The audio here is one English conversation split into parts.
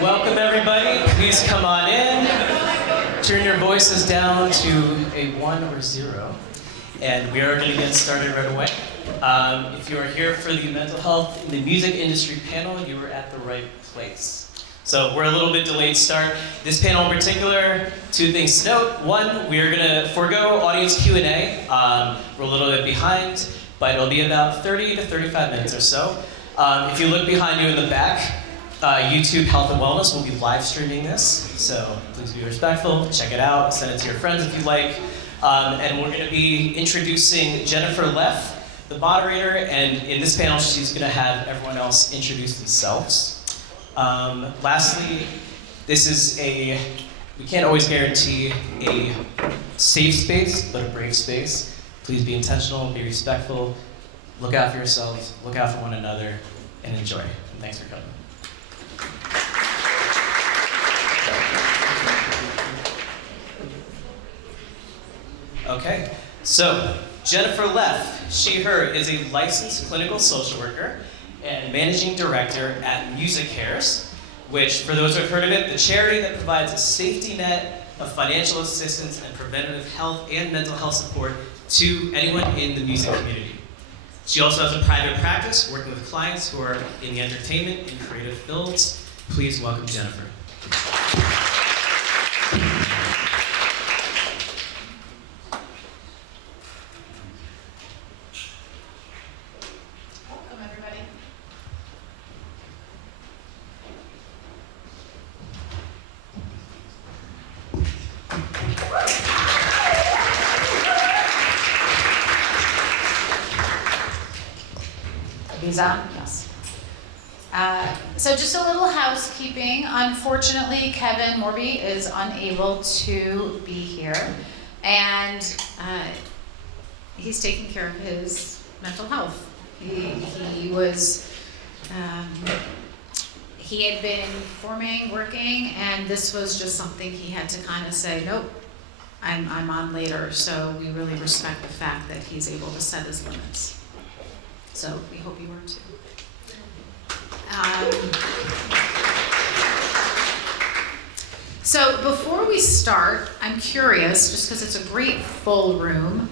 Welcome everybody, please come on in. Turn your voices down to a 1 or 0. And we are going to get started right away. If you are here for the mental health in the music industry panel, you are at the right place. So we're a little bit delayed start. This panel in particular, 2 things to note. 1, we are going to forego audience Q&A. We're a little bit behind, but it'll be about 30 to 35 minutes or so. If you look behind you in the back, YouTube Health and Wellness will be live streaming this, so please be respectful, check it out, send it to your friends if you like. And we're going to be introducing Jennifer Leff, the moderator, and in this panel she's going to have everyone else introduce themselves. Lastly, this is we can't always guarantee a safe space, but a brave space. Please be intentional, be respectful, look out for yourselves, look out for one another, and enjoy. And thanks for coming. Okay, so Jennifer Leff, she, her, is a licensed clinical social worker and managing director at Music Cares, which, for those who have heard of it, the charity that provides a safety net of financial assistance and preventative health and mental health support to anyone in the music community. She also has a private practice working with clients who are in the entertainment and creative fields. Please welcome Jennifer. Welcome, everybody. These on? Yes. So just a little housekeeping. Unfortunately, Kevin Morby is unable to be here, and he's taking care of his mental health. He had been performing, working, and this was just something he had to kind of say, nope, I'm on later. So we really respect the fact that he's able to set his limits. So we hope you are too. So before we start, I'm curious, just because it's a great full room,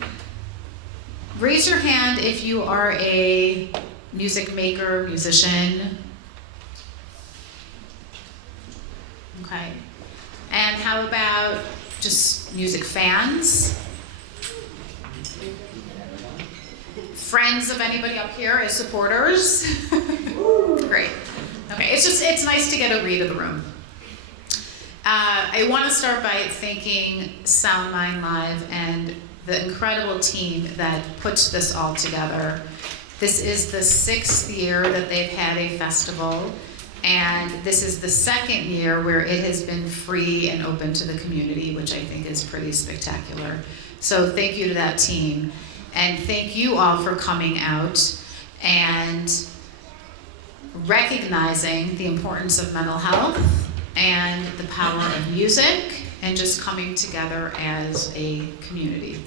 raise your hand if you are a music maker, musician. Okay. And how about just music fans? Friends of anybody up here as supporters? Great. Okay, it's nice to get a read of the room. I want to start by thanking Sound Mind Live and the incredible team that puts this all together. This is the 6th year that they've had a festival, and this is the 2nd year where it has been free and open to the community, which I think is pretty spectacular. So thank you to that team. And thank you all for coming out and recognizing the importance of mental health and the power of music and just coming together as a community.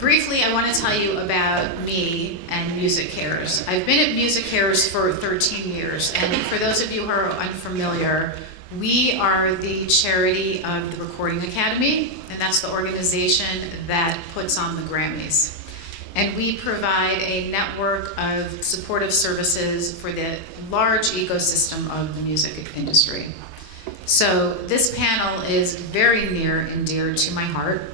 Briefly, I want to tell you about me and Music Cares. I've been at Music Cares for 13 years, and for those of you who are unfamiliar, we are the charity of the Recording Academy, and that's the organization that puts on the Grammys. And we provide a network of supportive services for the large ecosystem of the music industry. So this panel is very near and dear to my heart.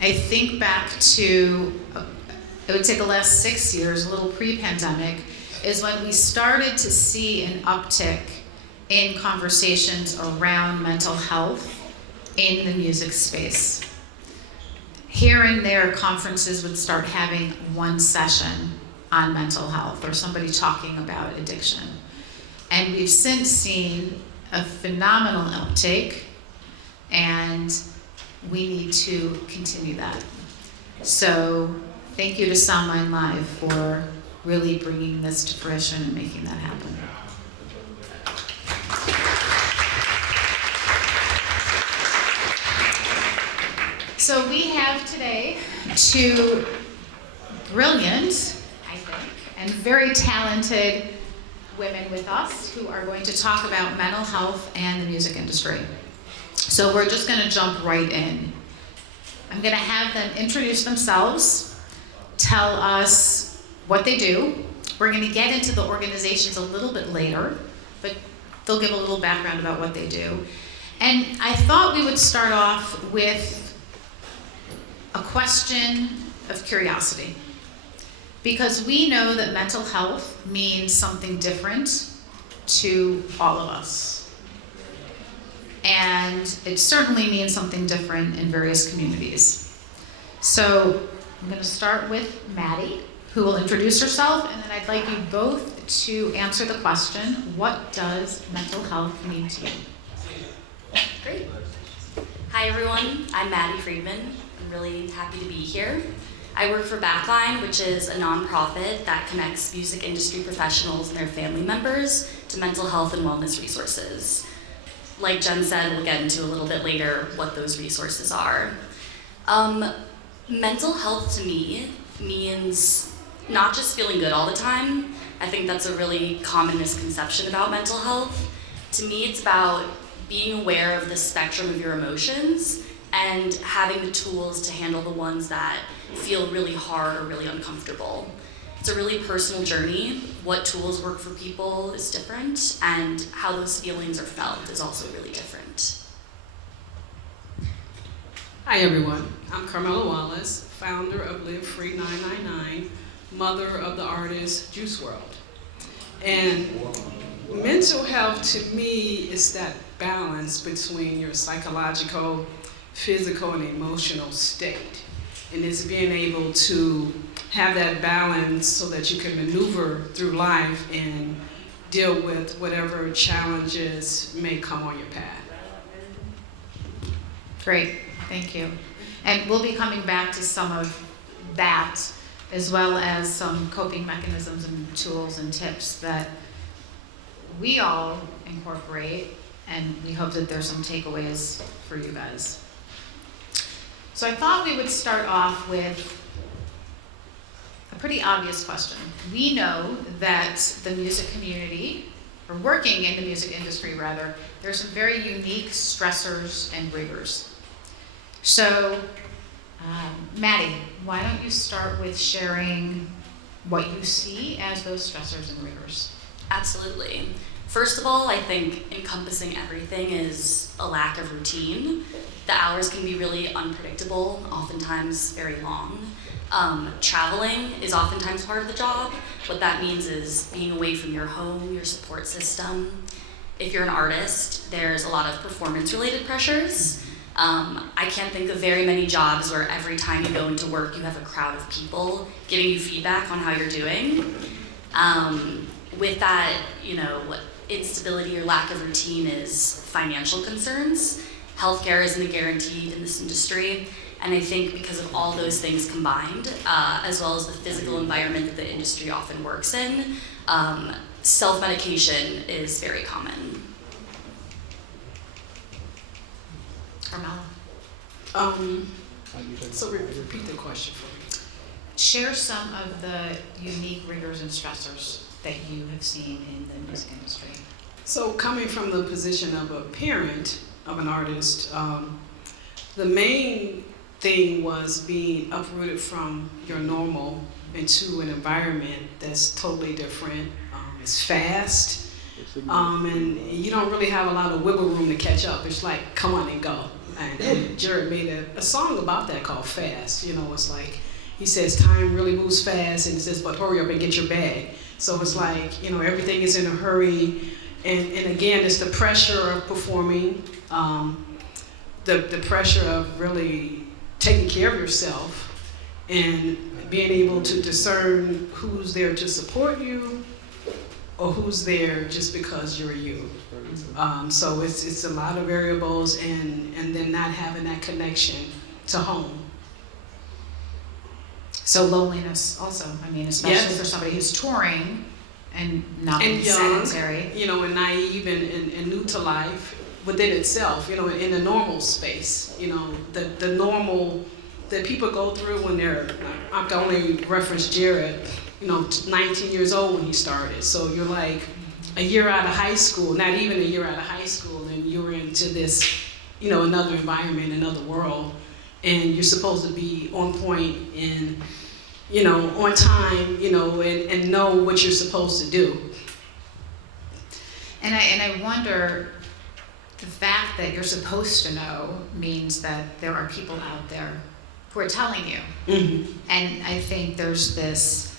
I think back to, I would say the last 6 years, a little pre-pandemic, is when we started to see an uptick in conversations around mental health in the music space. Here and there, conferences would start having one session on mental health or somebody talking about addiction. And we've since seen a phenomenal uptake, and we need to continue that. So thank you to Sound Mind Live for really bringing this to fruition and making that happen. So we have today 2 brilliant, I think, and very talented women with us who are going to talk about mental health and the music industry. So we're just going to jump right in. I'm going to have them introduce themselves, tell us what they do. We're going to get into the organizations a little bit later, but they'll give a little background about what they do. And I thought we would start off with a question of curiosity, because we know that mental health means something different to all of us. And it certainly means something different in various communities. So I'm going to start with Maddy, who will introduce herself, and then I'd like you both to answer the question, what does mental health mean to you? Great. Hi everyone, I'm Maddy Friedman. I'm really happy to be here. I work for Backline, which is a nonprofit that connects music industry professionals and their family members to mental health and wellness resources. Like Jen said, we'll get into a little bit later what those resources are. Mental health to me means not just feeling good all the time. I think that's a really common misconception about mental health. To me, it's about being aware of the spectrum of your emotions and having the tools to handle the ones that feel really hard or really uncomfortable. It's a really personal journey. What tools work for people is different, and how those feelings are felt is also really different. Hi everyone, I'm Carmela Wallace, founder of Live Free 999, mother of the artist Juice WRLD. And mental health to me is that balance between your psychological, physical, and emotional state. And it's being able to have that balance so that you can maneuver through life and deal with whatever challenges may come on your path. Great, thank you. And we'll be coming back to some of that, as well as some coping mechanisms and tools and tips that we all incorporate, and we hope that there's some takeaways for you guys. So I thought we would start off with a pretty obvious question. We know that the music community, or working in the music industry rather, there's some very unique stressors and rigors. So, Maddy, why don't you start with sharing what you see as those stressors and rigors? Absolutely. First of all, I think encompassing everything is a lack of routine. The hours can be really unpredictable, oftentimes very long. Traveling is oftentimes part of the job. What that means is being away from your home, your support system. If you're an artist, there's a lot of performance-related pressures. I can't think of very many jobs where every time you go into work, you have a crowd of people giving you feedback on how you're doing. With that, instability or lack of routine is financial concerns. Healthcare isn't guaranteed in this industry, and I think because of all those things combined, as well as the physical environment that the industry often works in, self-medication is very common. Carmela. So repeat the question for me. Share some of the unique rigors and stressors that you have seen in the music industry. So coming from the position of a parent of an artist, the main thing was being uprooted from your normal into an environment that's totally different. It's fast, and you don't really have a lot of wiggle room to catch up. It's like, come on and go. And Jared made a song about that called Fast. It's like, he says time really moves fast, and he says, but hurry up and get your bag. So it's like, everything is in a hurry. And again, it's the pressure of performing, the pressure of really taking care of yourself and being able to discern who's there to support you or who's there just because you're you. So it's a lot of variables, and then not having that connection to home. So loneliness also, especially Yes. for somebody who's touring and not And young, sedentary. and naive and new to life within itself, in a normal space, the normal that people go through when they're, I can only reference Jared, 19 years old when he started. So you're like a year out of high school, not even a year out of high school, and you're into this, another environment, another world, and you're supposed to be on point and, on time, and know what you're supposed to do. And I wonder, the fact that you're supposed to know means that there are people out there who are telling you. Mm-hmm. And I think there's this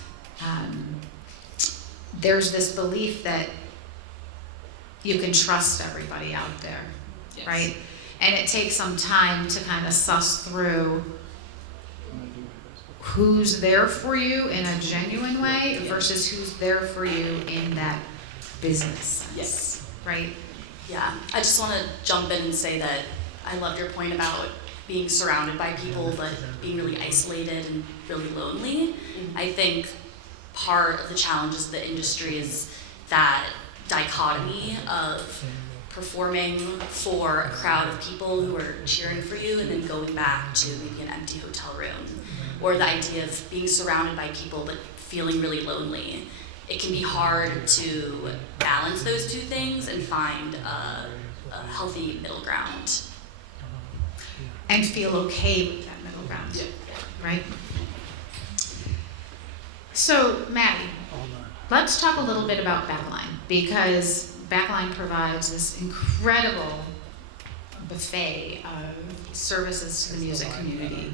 belief that you can trust everybody out there, Yes. right? And it takes some time to kind of suss through who's there for you in a genuine way versus who's there for you in that business sense, Yes. right? Yeah, I just want to jump in and say that I love your point about being surrounded by people but being really isolated and really lonely. Mm-hmm. I think part of the challenges of the industry is that dichotomy of performing for a crowd of people who are cheering for you and then going back to maybe an empty hotel room, or the idea of being surrounded by people but feeling really lonely. It can be hard to balance those two things and find a healthy middle ground. And feel okay with that middle ground, right? So, Maddy, let's talk a little bit about Backline, because Backline provides this incredible buffet of services to the music community.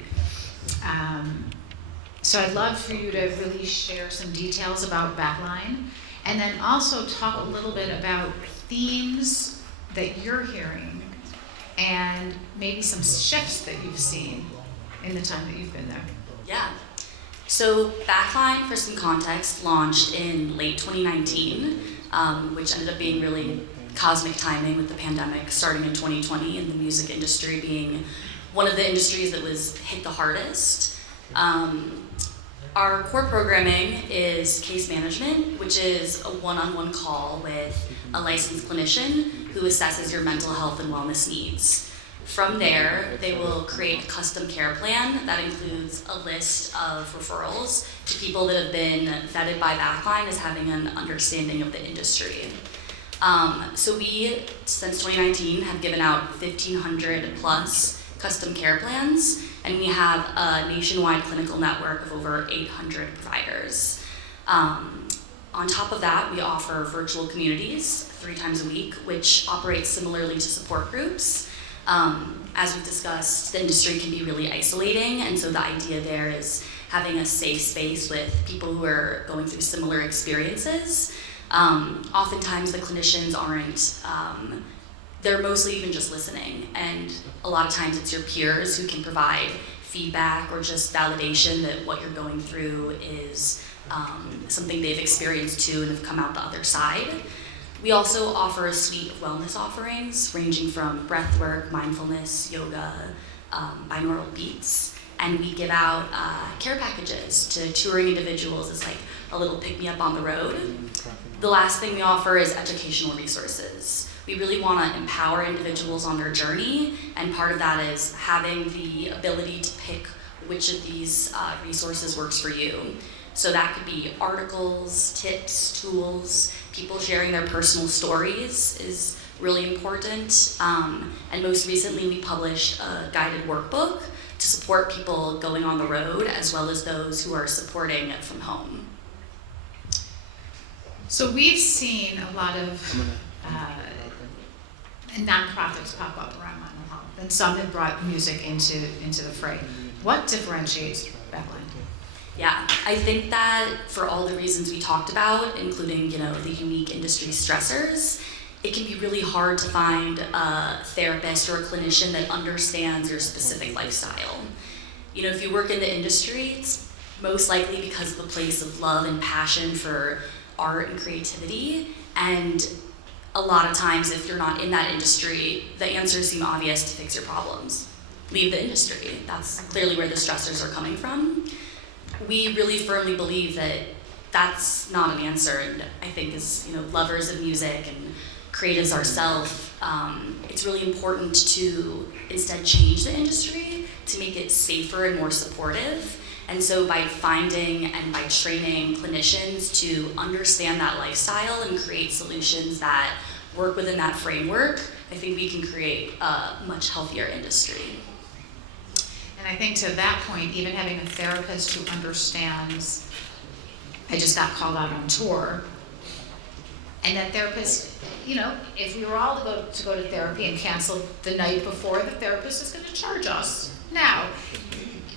So I'd love for you to really share some details about Backline, and then also talk a little bit about themes that you're hearing and maybe some shifts that you've seen in the time that you've been there. Yeah. So Backline, for some context, launched in late 2019, which ended up being really cosmic timing with the pandemic starting in 2020 and the music industry being one of the industries that was hit the hardest. Our core programming is case management, which is a one-on-one call with a licensed clinician who assesses your mental health and wellness needs. From there, they will create a custom care plan that includes a list of referrals to people that have been vetted by Backline as having an understanding of the industry. So we, since 2019, have given out 1,500 plus custom care plans, and we have a nationwide clinical network of over 800 providers. On top of that, we offer virtual communities 3 times a week, which operate similarly to support groups. As we discussed, the industry can be really isolating, and so the idea there is having a safe space with people who are going through similar experiences. Oftentimes the clinicians aren't, they're mostly even just listening, and a lot of times it's your peers who can provide feedback or just validation that what you're going through is something they've experienced too and have come out the other side. We also offer a suite of wellness offerings ranging from breathwork, mindfulness, yoga, binaural beats, and we give out care packages to touring individuals as like a little pick-me-up on the road. The last thing we offer is educational resources. We really want to empower individuals on their journey, and part of that is having the ability to pick which of these resources works for you. So that could be articles, tips, tools, people sharing their personal stories is really important. And most recently we published a guided workbook to support people going on the road as well as those who are supporting from home. So we've seen a lot of nonprofits pop up around mental health, and some have brought music into the fray. What differentiates Backline? Yeah, I think that for all the reasons we talked about, including, the unique industry stressors, it can be really hard to find a therapist or a clinician that understands your specific lifestyle. If you work in the industry, it's most likely because of a place of love and passion for art and creativity, and a lot of times if you're not in that industry, the answers seem obvious to fix your problems. Leave the industry. That's clearly where the stressors are coming from. We really firmly believe that that's not an answer, and I think as lovers of music and creatives ourselves, it's really important to instead change the industry to make it safer and more supportive. And so by finding and by training clinicians to understand that lifestyle and create solutions that work within that framework, I think we can create a much healthier industry. And I think to that point, even having a therapist who understands, I just got called out on tour, and that therapist, you know, if we were all to go to therapy and cancel the night before, the therapist is going to charge us. Now,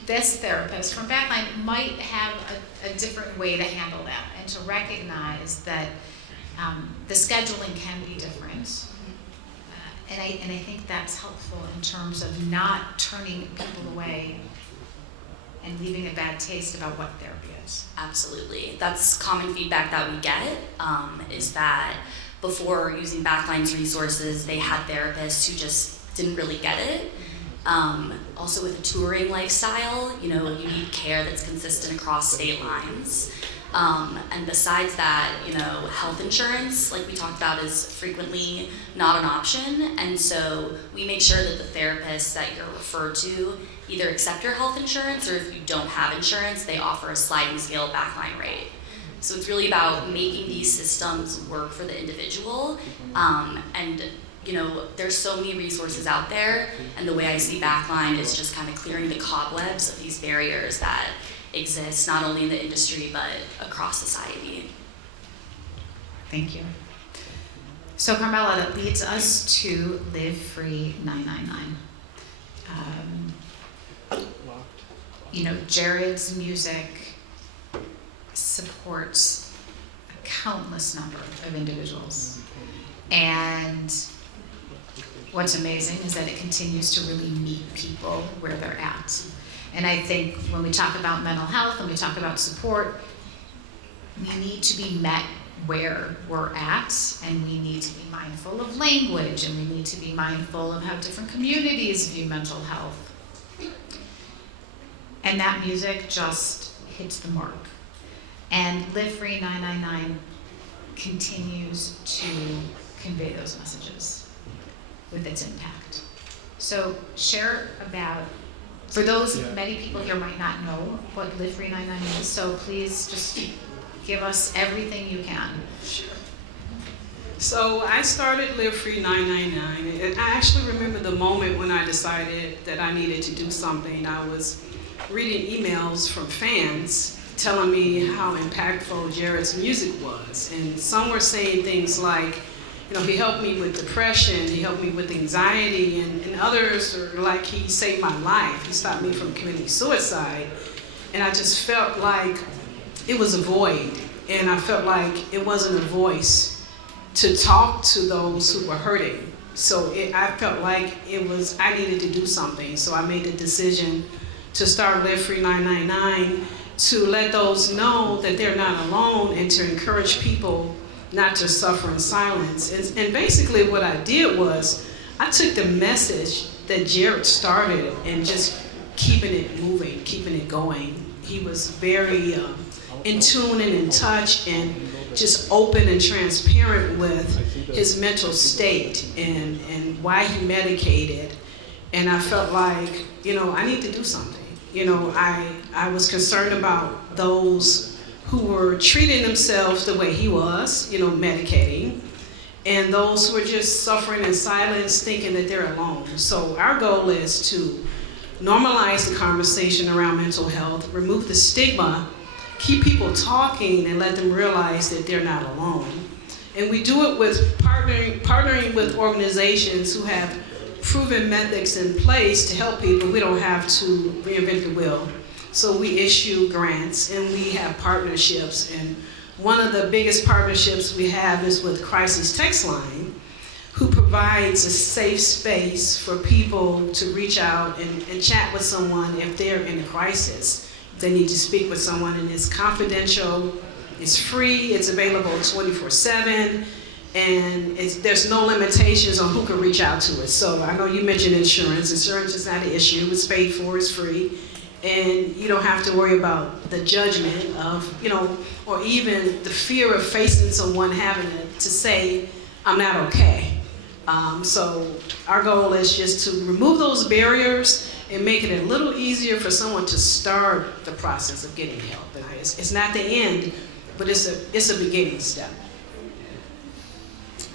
this therapist from Backline might have a different way to handle that, and to recognize that the scheduling can be different. And I think that's helpful in terms of not turning people away and leaving a bad taste about what therapy is. Absolutely. That's common feedback that we get, is that before using Backline's resources, they had therapists who just didn't really get it. Also with a touring lifestyle, you know, you need care that's consistent across state lines. And besides that, you know, health insurance, like we talked about, is frequently not an option. And so we make sure that the therapists that you're referred to either accept your health insurance, or if you don't have insurance, they offer a sliding scale Backline rate. So it's really about making these systems work for the individual. And you know, there's so many resources out there, and the way I see Backline is just kind of clearing the cobwebs of these barriers that exist not only in the industry but across society. Thank you. So Carmela, that leads us to Live Free 999. You know, Jared's music supports a countless number of individuals. And what's amazing is that it continues to really meet people where they're at. And I think when we talk about mental health and we talk about support, we need to be met where we're at, and we need to be mindful of language, and we need to be mindful of how different communities view mental health. And that music just hits the mark. And Live Free 999 continues to convey those messages with its impact. So share about, for those, many people here might not know what Live Free 999 is, so please just give us everything you can. Sure. So I started Live Free 999, and I actually remember the moment when I decided that I needed to do something. I was reading emails from fans telling me how impactful Jared's music was, and some were saying things like, you know, he helped me with depression, he helped me with anxiety, and others are like, he saved my life, he stopped me from committing suicide. And I just felt like it was a void, and I felt like it wasn't a voice to talk to those who were hurting. So I felt like I needed to do something. So I made the decision to start Live Free 999 to let those know that they're not alone, and to encourage people not to suffer in silence. And basically what I did was, I took the message that Jared started and just keeping it moving, keeping it going. He was very in tune and in touch, and just open and transparent with his mental state and why he medicated. And I felt like, you know, I need to do something. You know, I was concerned about those who were treating themselves the way he was, you know, medicating, and those who are just suffering in silence, thinking that they're alone. So our goal is to normalize the conversation around mental health, remove the stigma, keep people talking, and let them realize that they're not alone. And we do it with partnering with organizations who have proven methods in place to help people. We don't have to reinvent the wheel. So we issue grants, and we have partnerships. And one of the biggest partnerships we have is with Crisis Text Line, who provides a safe space for people to reach out and chat with someone if they're in a crisis. They need to speak with someone, and it's confidential, it's free, it's available 24/7, and there's no limitations on who can reach out to it. So I know you mentioned insurance. Insurance is not an issue, it's paid for, it's free, and you don't have to worry about the judgment of, you know, or even the fear of facing someone having to say, I'm not okay. So our goal is just to remove those barriers and make it a little easier for someone to start the process of getting help. It's not the end, but it's a beginning step.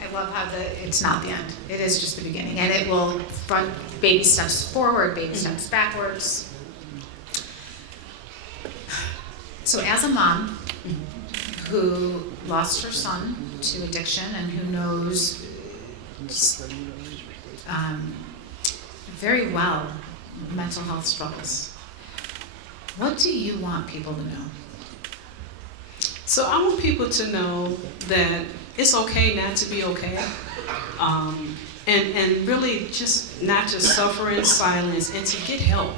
I love how it's not the end. It is just the beginning, and it will front baby steps forward, baby steps backwards. So as a mom who lost her son to addiction and who knows very well mental health struggles, what do you want people to know? So I want people to know that it's okay not to be okay, and really just not to suffer in silence and to get help.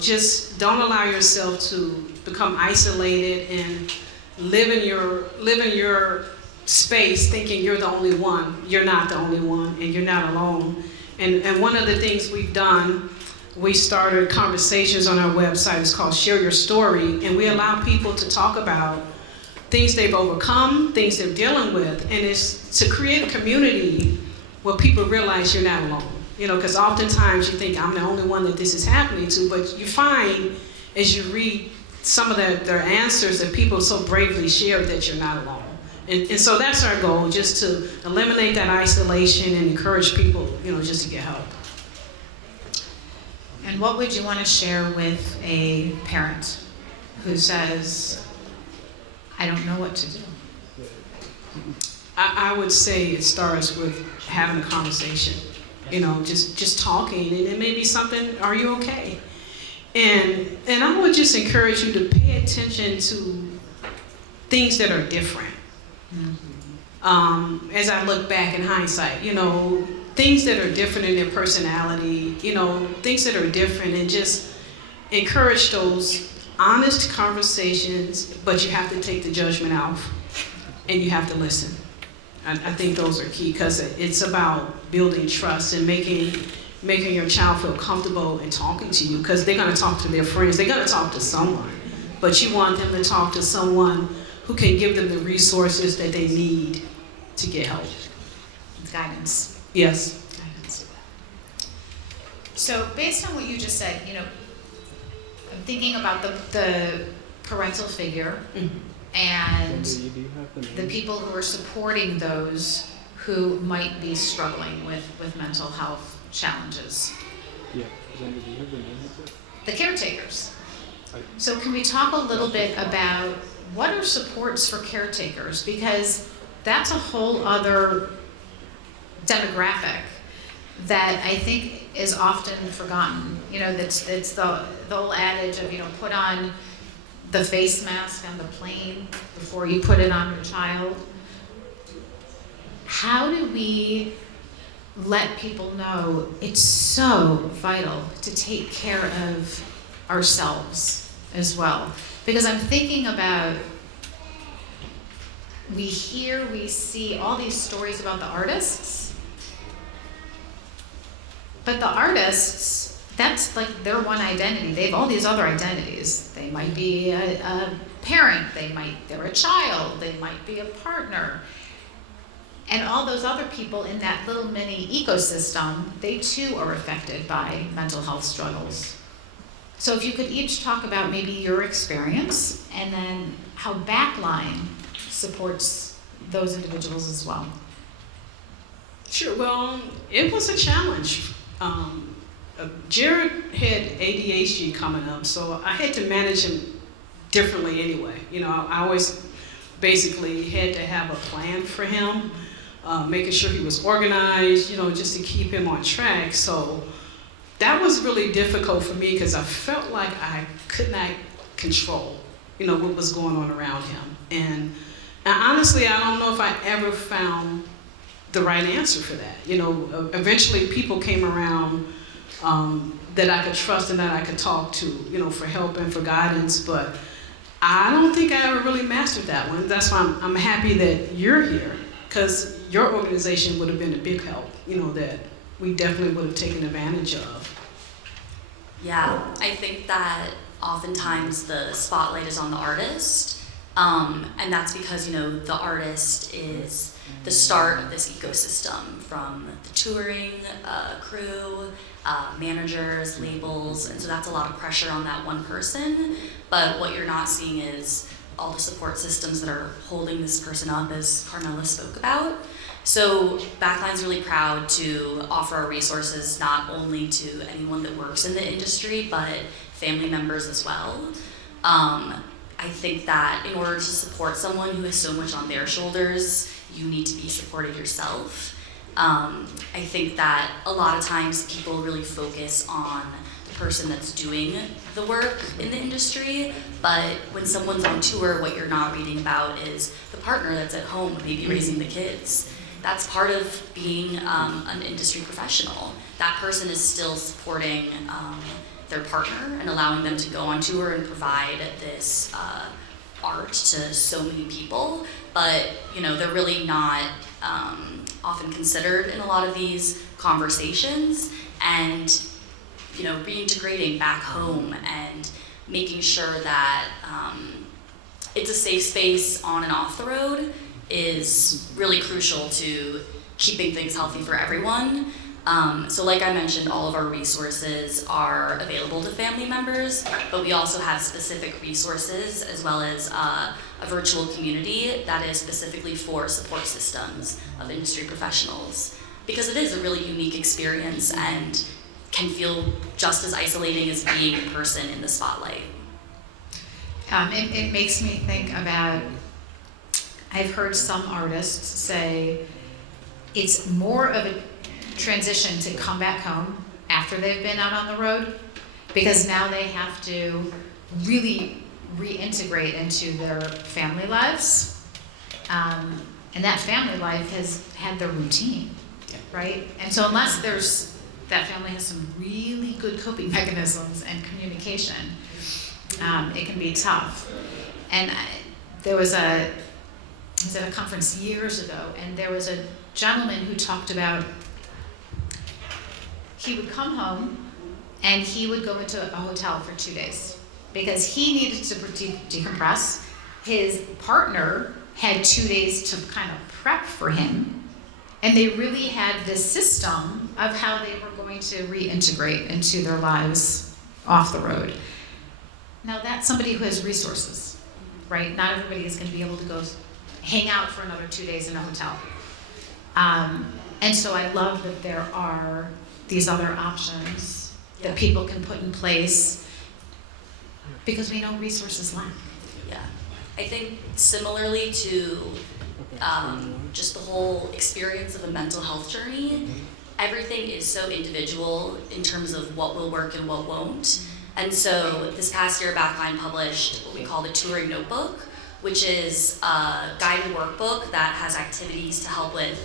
Just don't allow yourself to become isolated and live in your space thinking you're the only one. You're not the only one, and you're not alone. And one of the things we've done, we started conversations on our website. It's called Share Your Story, and we allow people to talk about things they've overcome, things they're dealing with, and it's to create a community where people realize you're not alone. Because oftentimes you think I'm the only one that this is happening to, but you find as you read some of their answers that people so bravely share that you're not alone. And so that's our goal, just to eliminate that isolation and encourage people, just to get help. And what would you want to share with a parent who says, I don't know what to do? I would say it starts with having a conversation, just talking, and it may be something, are you okay? And I would just encourage you to pay attention to things that are different. As I look back in hindsight, things that are different in their personality, things that are different, and just encourage those honest conversations, but you have to take the judgment out and you have to listen. I think those are key, because it's about building trust and making your child feel comfortable in talking to you, because they're going to talk to their friends, they're going to talk to someone, but you want them to talk to someone who can give them the resources that they need to get help. Guidance. Yes. Guidance. So based on what you just said, I'm thinking about the parental figure and the people who are supporting those who might be struggling with mental health challenges. Yeah. Do you have the name of it? The caretakers. So can we talk a little bit about what are supports for caretakers? Because that's a whole other demographic that I think is often forgotten. It's the old adage of, put on the face mask on the plane before you put it on your child. How do we let people know it's so vital to take care of ourselves as well? Because I'm thinking about, we see all these stories about the artists, but the artists, that's like their one identity. They have all these other identities. They might be a parent, they're a child, they might be a partner. And all those other people in that little mini ecosystem, they too are affected by mental health struggles. So if you could each talk about maybe your experience and then how Backline supports those individuals as well. Sure. Well, it was a challenge. Jared had ADHD coming up, so I had to manage him differently anyway. I always basically had to have a plan for him, making sure he was organized, just to keep him on track. So that was really difficult for me, because I felt like I could not control, what was going on around him. And honestly, I don't know if I ever found the right answer for that. Eventually people came around that I could trust and that I could talk to, for help and for guidance, but I don't think I ever really mastered that one. That's why I'm happy that you're here, because your organization would have been a big help, that we definitely would have taken advantage of. Yeah, I think that oftentimes the spotlight is on the artist, and that's because, the artist is the start of this ecosystem, from the touring crew, managers, labels, and so that's a lot of pressure on that one person. But what you're not seeing is all the support systems that are holding this person up, as Carmela spoke about. So Backline's really proud to offer our resources not only to anyone that works in the industry, but family members as well. I think that in order to support someone who has so much on their shoulders, you need to be supported yourself. I think that a lot of times people really focus on the person that's doing the work in the industry, but when someone's on tour, what you're not reading about is the partner that's at home, maybe raising the kids. That's part of being an industry professional. That person is still supporting their partner and allowing them to go on tour and provide this art to so many people, but they're really not often considered in a lot of these conversations. And reintegrating back home and making sure that it's a safe space on and off the road is really crucial to keeping things healthy for everyone. So like I mentioned, all of our resources are available to family members, but we also have specific resources as well as a virtual community that is specifically for support systems of industry professionals, because it is a really unique experience and can feel just as isolating as being a person in the spotlight. It makes me think about, I've heard some artists say it's more of a transition to come back home after they've been out on the road, because now they have to really reintegrate into their family lives. And that family life has had their routine, right? And so unless that family has some really good coping mechanisms and communication, it can be tough. And I was at a conference years ago, and there was a gentleman who talked about he would come home and he would go into a hotel for 2 days because he needed to decompress. His partner had 2 days to kind of prep for him, and they really had this system of how they were going to reintegrate into their lives off the road. Now that's somebody who has resources, right? Not everybody is going to be able to go hang out for another 2 days in a hotel. And so I love that there are these other options that people can put in place, because we know resources lack. Yeah, I think similarly to just the whole experience of a mental health journey, everything is so individual in terms of what will work and what won't. And so this past year, Backline published what we call the Touring Notebook, which is a guided workbook that has activities to help with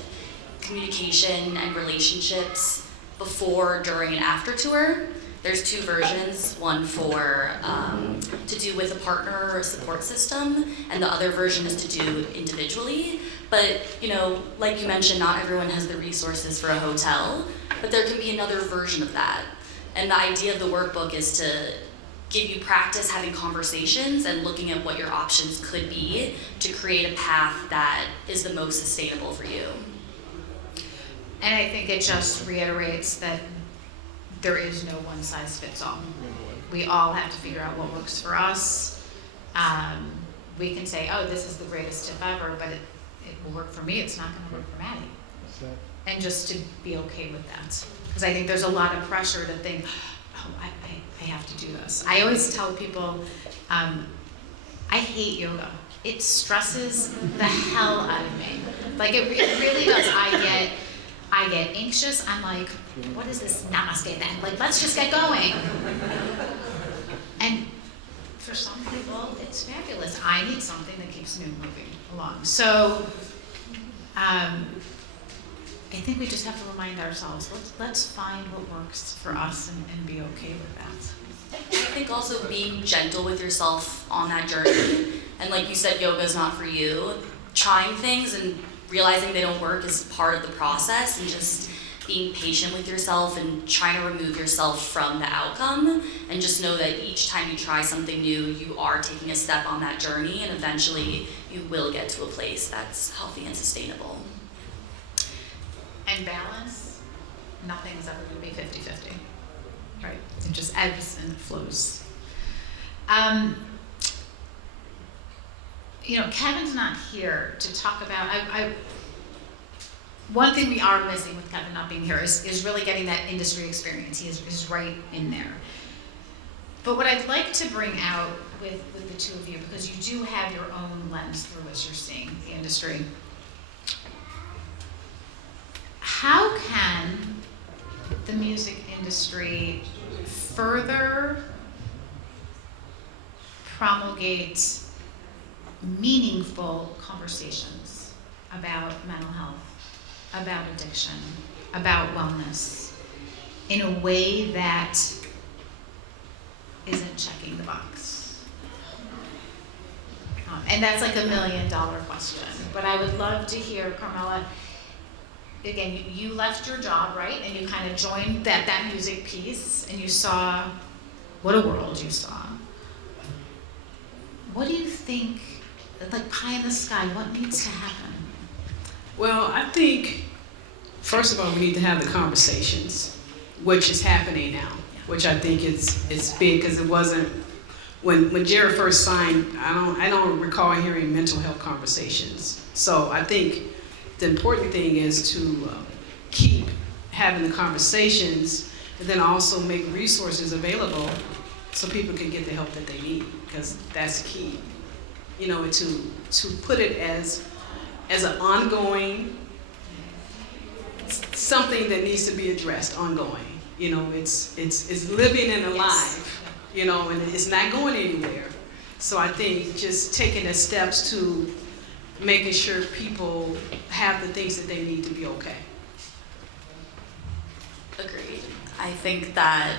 communication and relationships before, during, and after tour. There's 2 versions, one for to do with a partner or a support system, and the other version is to do individually. But like you mentioned, not everyone has the resources for a hotel, but there can be another version of that. And the idea of the workbook is to give you practice having conversations and looking at what your options could be to create a path that is the most sustainable for you. And I think it just reiterates that there is no one size fits all. We all have to figure out what works for us. We can say, oh, this is the greatest tip ever, but it will work for me, it's not going to work for Maddy. And just to be okay with that. Because I think there's a lot of pressure to think, oh, I have to do this. I always tell people, I hate yoga. It stresses the hell out of me. Like it really does. I get anxious. I'm like, what is this namaste then? Like, let's just get going. And for some people, it's fabulous. I need something that keeps me moving along. So I think we just have to remind ourselves, let's find what works for us and be okay with that. I think also being gentle with yourself on that journey. And like you said, yoga is not for you. Trying things and realizing they don't work is part of the process, and just being patient with yourself and trying to remove yourself from the outcome, and just know that each time you try something new, you are taking a step on that journey, and eventually you will get to a place that's healthy and sustainable. And balance, nothing's ever going to be 50-50, right? It just ebbs and flows. Kevin's not here to talk about, one thing we are missing with Kevin not being here is really getting that industry experience. He is right in there. But what I'd like to bring out with the two of you, because you do have your own lens through which you're seeing the industry, how can the music industry further promulgate meaningful conversations about mental health, about addiction, about wellness, in a way that isn't checking the box? And that's like $1 million question. But I would love to hear, Carmela, again, you left your job, right? And you kind of joined that music piece, and you saw what a world you saw. What do you think, like pie in the sky, what needs to happen? Well, I think, first of all, we need to have the conversations, which is happening now, which I think is big, because it wasn't, when Jared first signed, I don't recall hearing mental health conversations. So I think the important thing is to keep having the conversations, and then also make resources available so people can get the help that they need, because that's key. To put it as an ongoing, something that needs to be addressed ongoing. It's living and alive, and it's not going anywhere. So I think just taking the steps to making sure people have the things that they need to be okay. Agreed. I think that,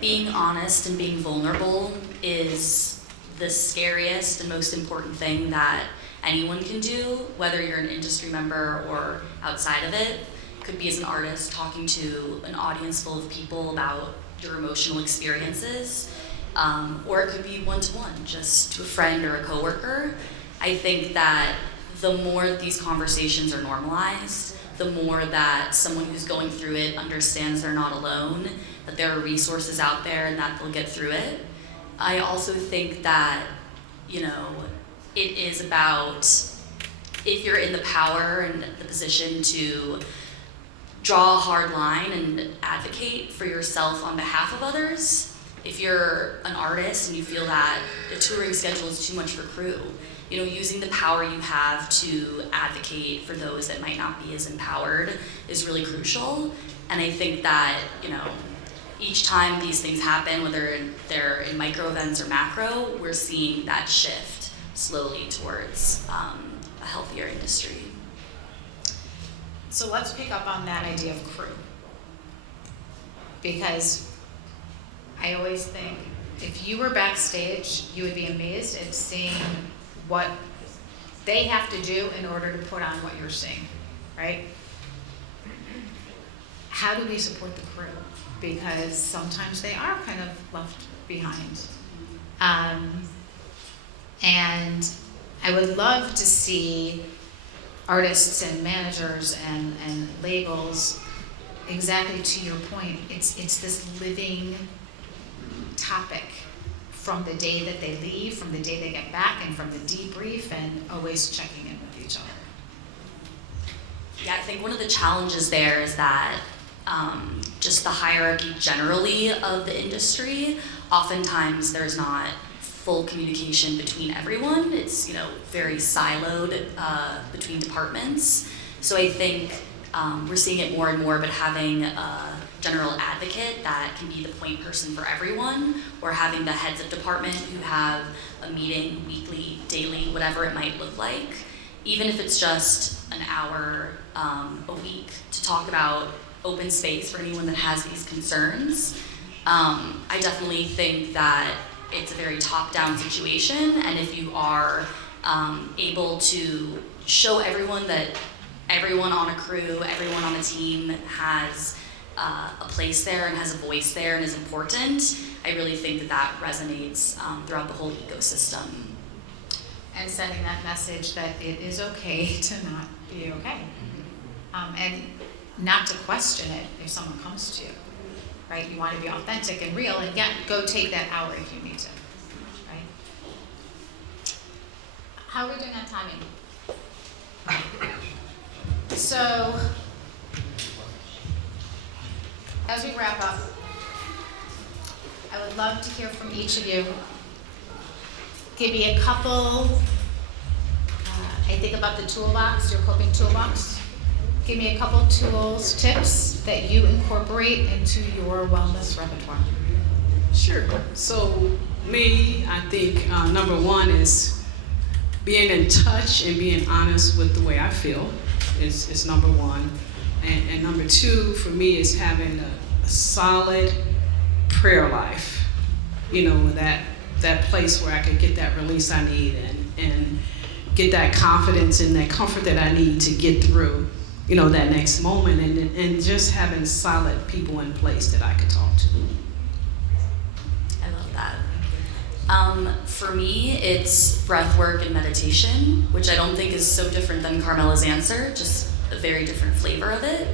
being honest and being vulnerable is the scariest and most important thing that anyone can do, whether you're an industry member or outside of it. Could be as an artist talking to an audience full of people about your emotional experiences, or it could be one-to-one, just to a friend or a coworker. I think that the more these conversations are normalized, the more that someone who's going through it understands they're not alone, that there are resources out there and that they'll get through it. I also think that, it is about, if you're in the power and the position to draw a hard line and advocate for yourself on behalf of others, if you're an artist and you feel that the touring schedule is too much for crew, using the power you have to advocate for those that might not be as empowered is really crucial. And I think that, each time these things happen, whether they're in micro events or macro, we're seeing that shift slowly towards a healthier industry. So let's pick up on that idea of crew. Because I always think, if you were backstage, you would be amazed at seeing what they have to do in order to put on what you're seeing, right? How do we support the crew? Because sometimes they are kind of left behind. And I would love to see artists and managers and labels, exactly to your point, it's this living topic from the day that they leave, from the day they get back, and from the debrief, and always checking in with each other. Yeah, I think one of the challenges there is that just the hierarchy generally of the industry, oftentimes there's not full communication between everyone. It's very siloed between departments. So I think we're seeing it more and more, but having a general advocate that can be the point person for everyone, or having the heads of department who have a meeting weekly, daily, whatever it might look like, even if it's just an hour a week to talk about open space for anyone that has these concerns. I definitely think that it's a very top-down situation, and if you are able to show everyone that everyone on a crew, everyone on a team has a place there and has a voice there and is important. I really think that resonates throughout the whole ecosystem. And sending that message that it is okay to not be okay. And not to question it if someone comes to you, right? You want to be authentic and real, and yeah, go take that hour if you need to, right? How are we doing on timing? So, as we wrap up, I would love to hear from each of you. Give me a couple, I think about the toolbox, your coping toolbox. Give me a couple tools, tips that you incorporate into your wellness repertoire. Sure. So me, I think number one is being in touch and being honest with the way I feel is number one. And number two for me is having a solid prayer life. You know, that place where I could get that release I need and get that confidence and that comfort that I need to get through, you know, that next moment, and just having solid people in place that I could talk to. I love that. For me, it's breath work and meditation, which I don't think is so different than Carmela's answer, just a very different flavor of it.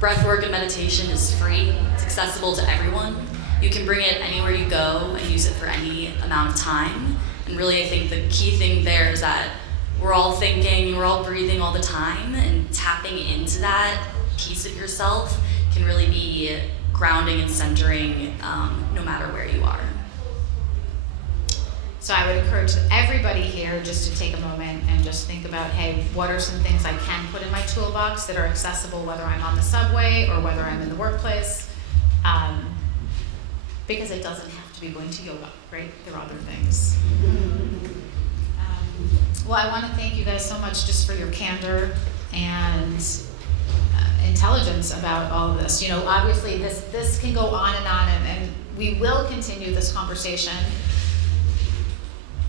Breath work and meditation is free. It's accessible to everyone. You can bring it anywhere you go and use it for any amount of time. And really, I think the key thing there is that we're all thinking, we're all breathing all the time, and tapping into that piece of yourself can really be grounding and centering no matter where you are. So I would encourage everybody here just to take a moment and just think about, hey, what are some things I can put in my toolbox that are accessible whether I'm on the subway or whether I'm in the workplace? Because it doesn't have to be going to yoga, right? There are other things. Well, I want to thank you guys so much just for your candor and intelligence about all of this. You know, obviously this can go on, and we will continue this conversation.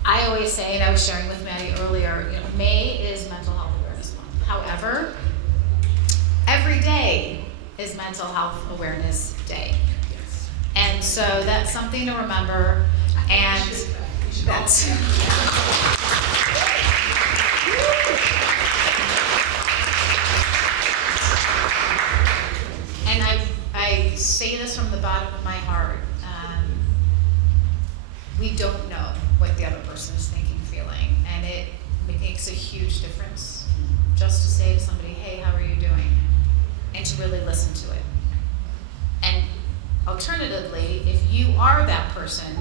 I always say, and I was sharing with Maddy earlier, you know, May is Mental Health Awareness Month. However, every day is Mental Health Awareness Day. And so that's something to remember, and that's... And I say this from the bottom of my heart. We don't know what the other person is thinking, feeling, and it makes a huge difference just to say to somebody, hey, how are you doing? And to really listen to it. And alternatively, if you are that person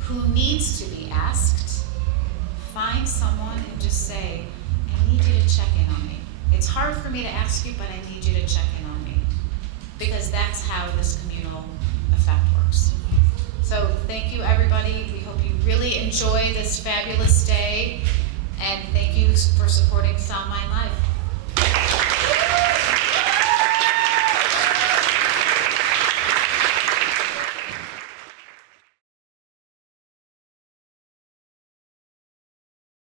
who needs to be asked, find someone and just say, I need you to check in on me. It's hard for me to ask you, but I need you to check in on me. Because that's how this communal effect works. So thank you, everybody. We hope you really enjoy this fabulous day. And thank you for supporting Sound Mind Live.